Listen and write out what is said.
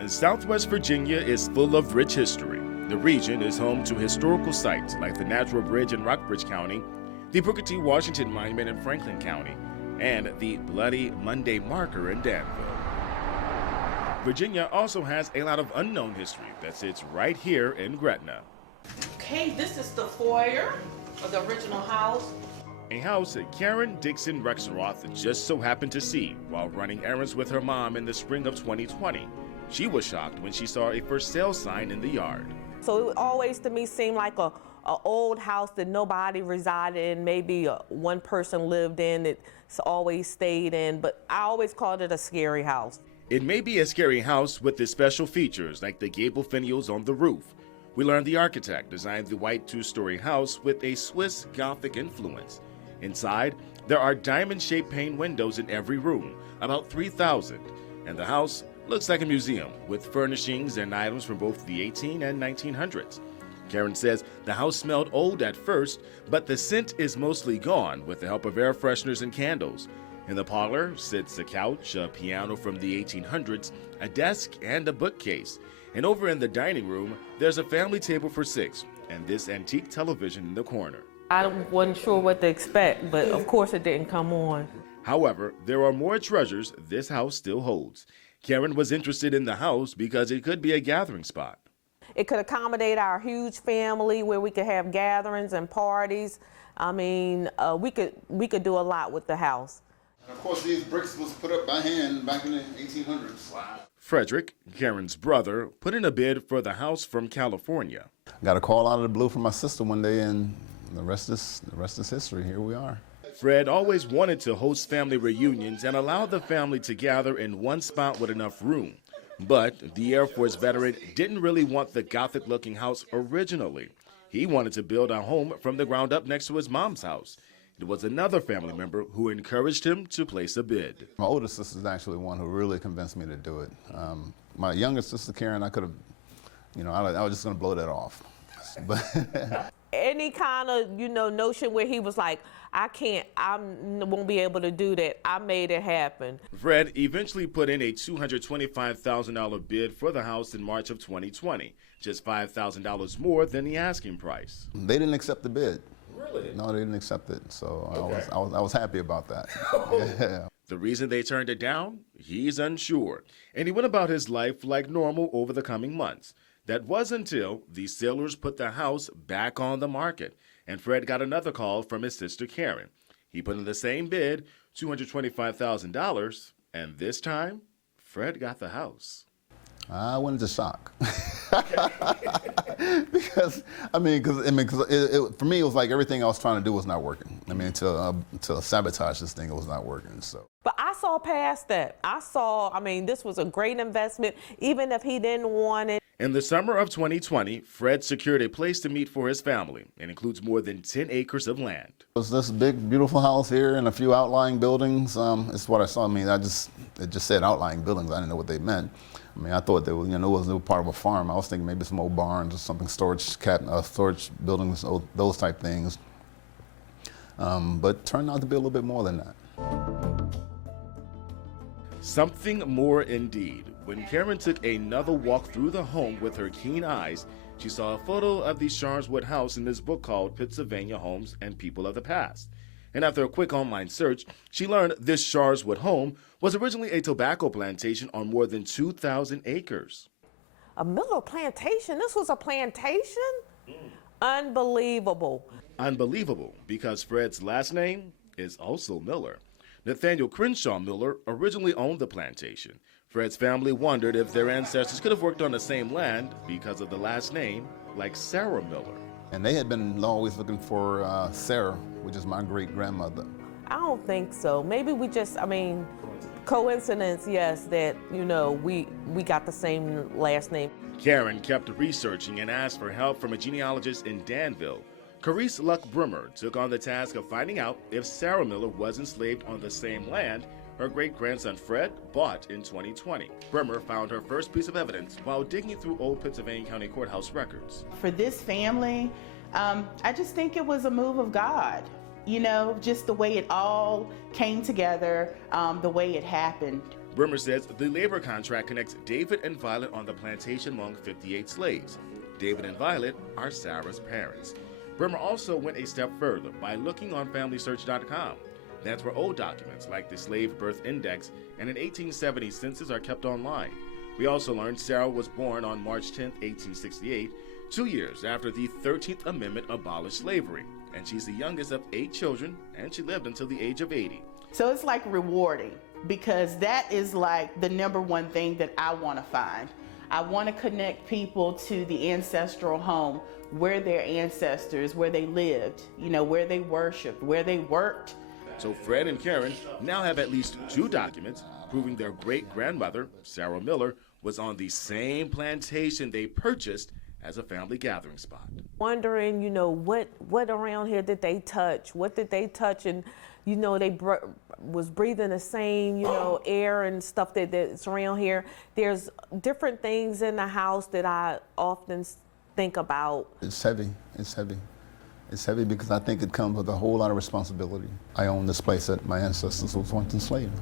And Southwest Virginia is full of rich history. The region is home to historical sites like the Natural Bridge in Rockbridge County, the Booker T. Washington Monument in Franklin County, and the Bloody Monday Marker in Danville. Virginia also has a lot of unknown history that sits right here in Gretna. Okay, this is the foyer of the original house. A house that Karen Dixon Rexroth just so happened to see while running errands with her mom in the spring of 2020. She was shocked when she saw a for sale sign in the yard. So it always to me seemed like a old house that nobody resided in, maybe one person lived in, it's always stayed in, but I always called it a scary house. It may be a scary house with the special features like the gable finials on the roof. We learned the architect designed the white two-story house with a Swiss Gothic influence. Inside, there are diamond-shaped pane windows in every room, about 3,000, and the house looks like a museum with furnishings and items from both the 18 and 1900s. Karen says the house smelled old at first, but the scent is mostly gone with the help of air fresheners and candles. In the parlor sits a couch, a piano from the 1800s, a desk, and a bookcase. And over in the dining room, there's a family table for 6 and this antique television in the corner. I wasn't sure what to expect, but of course it didn't come on. However, there are more treasures this house still holds. Karen was interested in the house because it could be a gathering spot. It could accommodate our huge family where we could have gatherings and parties. I mean, we could do a lot with the house. And of course, these bricks was put up by hand back in the 1800s. Wow. Frederick, Karen's brother, put in a bid for the house from California. Got a call out of the blue from my sister one day, and the rest is history. Here we are. Fred always wanted to host family reunions and allow the family to gather in one spot with enough room. But the Air Force veteran didn't really want the Gothic-looking house originally. He wanted to build a home from the ground up next to his mom's house. It was another family member who encouraged him to place a bid. My older sister is actually one who really convinced me to do it. My younger sister, Karen, I could have, I was just going to blow that off. But any kind of, notion where he was like, I won't be able to do that. I made it happen. Fred eventually put in a $225,000 bid for the house in March of 2020, just $5,000 more than the asking price. They didn't accept the bid. Really? No, they didn't accept it, so Okay. I was happy about that. Yeah. The reason they turned it down? He's unsure, and he went about his life like normal over the coming months. That was until the sailors put the house back on the market, and Fred got another call from his sister Karen. He put in the same bid, $225,000, and this time, Fred got the house. I went into shock. because for me, it was like everything I was trying to do was not working. I mean, to sabotage this thing, it was not working, so. But I saw past that. This was a great investment, even if he didn't want it. In the summer of 2020, Fred secured a place to meet for his family and includes more than 10 acres of land. It was this big, beautiful house here and a few outlying buildings. It's what I saw. it just said outlying buildings. I didn't know what they meant. I thought they were, it was part of a farm. I was thinking maybe some old barns or something, storage buildings, those type things. But turned out to be a little bit more than that. Something more indeed. When Karen took another walk through the home with her keen eyes, she saw a photo of the Sharswood house in this book called Pennsylvania Homes and People of the Past. And after a quick online search, she learned this Sharswood home was originally a tobacco plantation on more than 2,000 acres. A Miller plantation? This was a plantation? Unbelievable. Unbelievable, because Fred's last name is also Miller. Nathaniel Crenshaw Miller originally owned the plantation. Fred's family wondered if their ancestors could have worked on the same land because of the last name, like Sarah Miller. And they had been always looking for Sarah, which is my great-grandmother. I don't think so. Maybe we just, coincidence, yes, that, we got the same last name. Karen kept researching and asked for help from a genealogist in Danville. Carice Luck-Brimmer took on the task of finding out if Sarah Miller was enslaved on the same land her great-grandson Fred bought in 2020. Brimmer found her first piece of evidence while digging through old Pennsylvania County courthouse records. For this family, I just think it was a move of God. Just the way it all came together, the way it happened. Brimmer says the labor contract connects David and Violet on the plantation among 58 slaves. David and Violet are Sarah's parents. Brimmer also went a step further by looking on FamilySearch.com. That's where old documents like the Slave Birth Index and an 1870 census are kept online. We also learned Sarah was born on March 10, 1868, 2 years after the 13th Amendment abolished slavery. And she's the youngest of 8 children, and she lived until the age of 80. So it's like rewarding, because that is like the number one thing that I want to find. I want to connect people to the ancestral home where their ancestors, where they lived, where they worshiped, where they worked. So Fred and Karen now have at least 2 documents proving their great-grandmother, Sarah Miller, was on the same plantation they purchased as a family gathering spot. Wondering, what around here did they touch? What did they touch? And, they was breathing the same, air and stuff that's around here. There's different things in the house that I often think about. It's heavy. It's heavy. It's heavy because I think it comes with a whole lot of responsibility. I own this place that my ancestors was once enslaved.